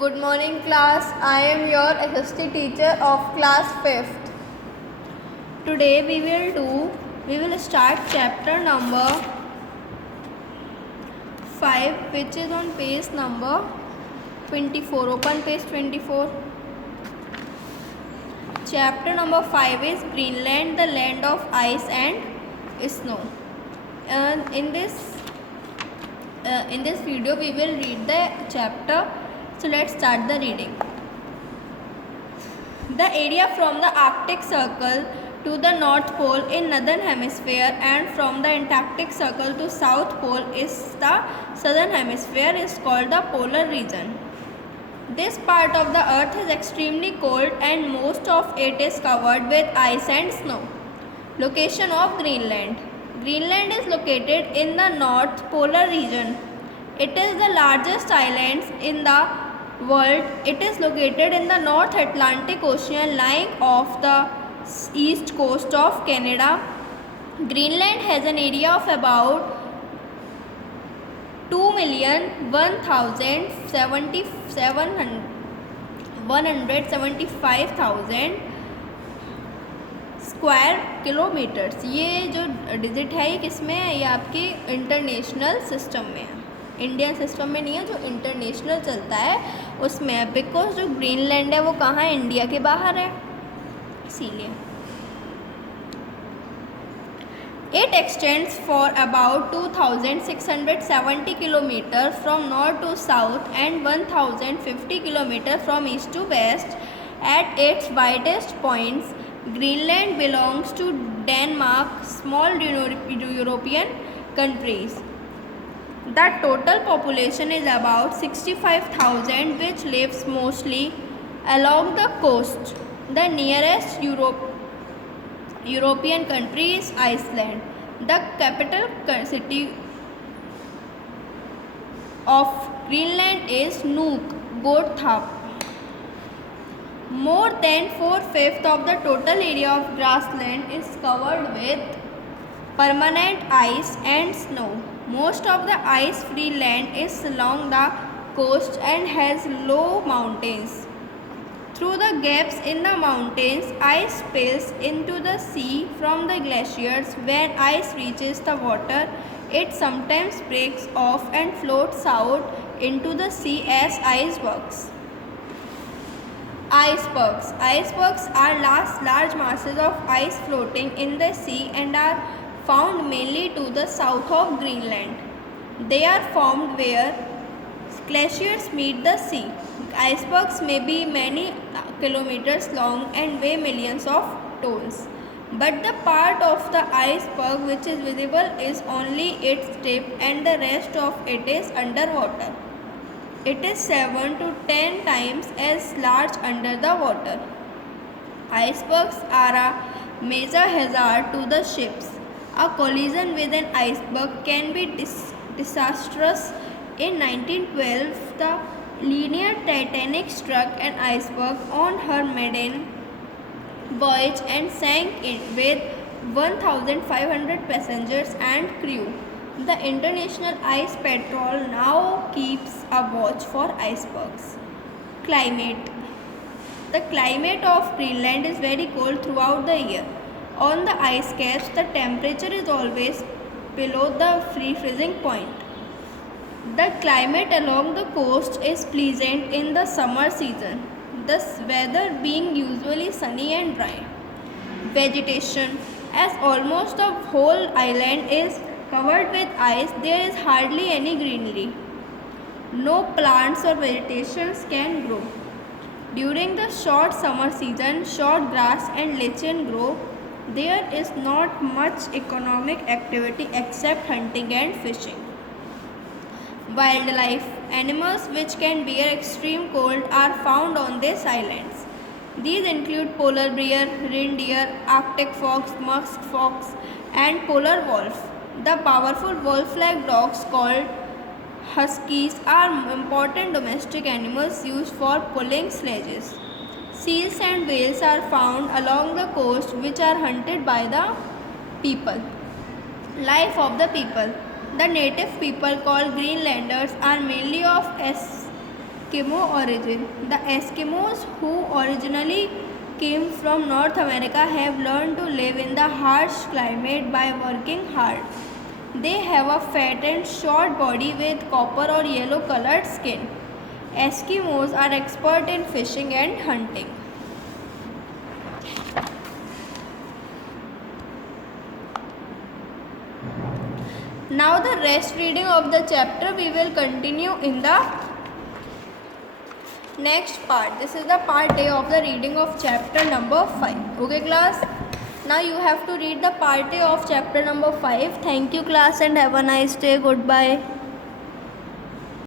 Good morning class. I am your SST teacher of class 5th. Today we will start chapter number 5, which is on page number 24. Open page 24. Chapter number 5 is Greenland, the land of ice and snow. And in this video we will read the chapter. So let's start the reading. The area from the Arctic Circle to the North Pole in Northern Hemisphere and from the Antarctic Circle to South Pole is the Southern Hemisphere is called the polar region. This part of the earth is extremely cold and most of it is covered with ice and snow. Location of Greenland. Greenland is located in the North Polar region. It is the largest island in the world. It is located in the North Atlantic Ocean, lying off the east coast of Canada. Greenland has an area of about 2,175,000 square kilometres. ये जो digit है ये किस में है? ये आपके international system में है, इंडियन सिस्टम में नहीं है. जो इंटरनेशनल चलता है उसमें है, बिकॉज जो ग्रीनलैंड है वो कहाँ है? इंडिया के बाहर है, इसीलिए. It extends for about 2,670 km from north to south and 1,050 km from east to west. At its widest points, Greenland belongs to Denmark, small European countries. The total population is about 65,000, which lives mostly along the coast. The nearest European country is Iceland. The capital city of Greenland is Nuuk, Godthap. More than 4/5 of the total area of grassland is covered with permanent ice and snow. Most of the ice-free land is along the coast and has low mountains. Through the gaps in the mountains, ice spills into the sea from the glaciers. When ice reaches the water, it sometimes breaks off and floats out into the sea as icebergs. Icebergs. Icebergs are large masses of ice floating in the sea and are found mainly to the south of Greenland. They are formed where glaciers meet the sea. Icebergs may be many kilometers long and weigh millions of tons. But the part of the iceberg which is visible is only its tip and the rest of it is underwater. It is 7 to 10 times as large under the water. Icebergs are a major hazard to the ships. A collision with an iceberg can be disastrous. In 1912, the Linear Titanic struck an iceberg on her maiden voyage and sank it with 1,500 passengers and crew. The International Ice Patrol now keeps a watch for icebergs. Climate. The climate of Greenland is very cold throughout the year. On the ice caps, the temperature is always below the freezing point. The climate along the coast is pleasant in the summer season, the weather being usually sunny and dry. Vegetation. As almost the whole island is covered with ice, there is hardly any greenery. No plants or vegetations can grow. During the short summer season, short grass and lichen grow. There is not much economic activity except hunting and fishing. Wildlife. Animals which can bear extreme cold are found on these islands. These include polar bear, reindeer, Arctic fox, musk fox, and polar wolf. The powerful wolf-like dogs called huskies are important domestic animals used for pulling sledges. Seals and whales are found along the coast, which are hunted by the people. Life of the people. The native people called Greenlanders are mainly of Eskimo origin. The Eskimos, who originally came from North America, have learned to live in the harsh climate by working hard. They have a fat and short body with copper or yellow colored skin. Eskimos are expert in fishing and hunting. Now the rest reading of the chapter we will continue in the next part. This is the part A of the reading of chapter number 5. Okay class? Now you have to read the part A of chapter number 5. Thank you class and have a nice day. Goodbye.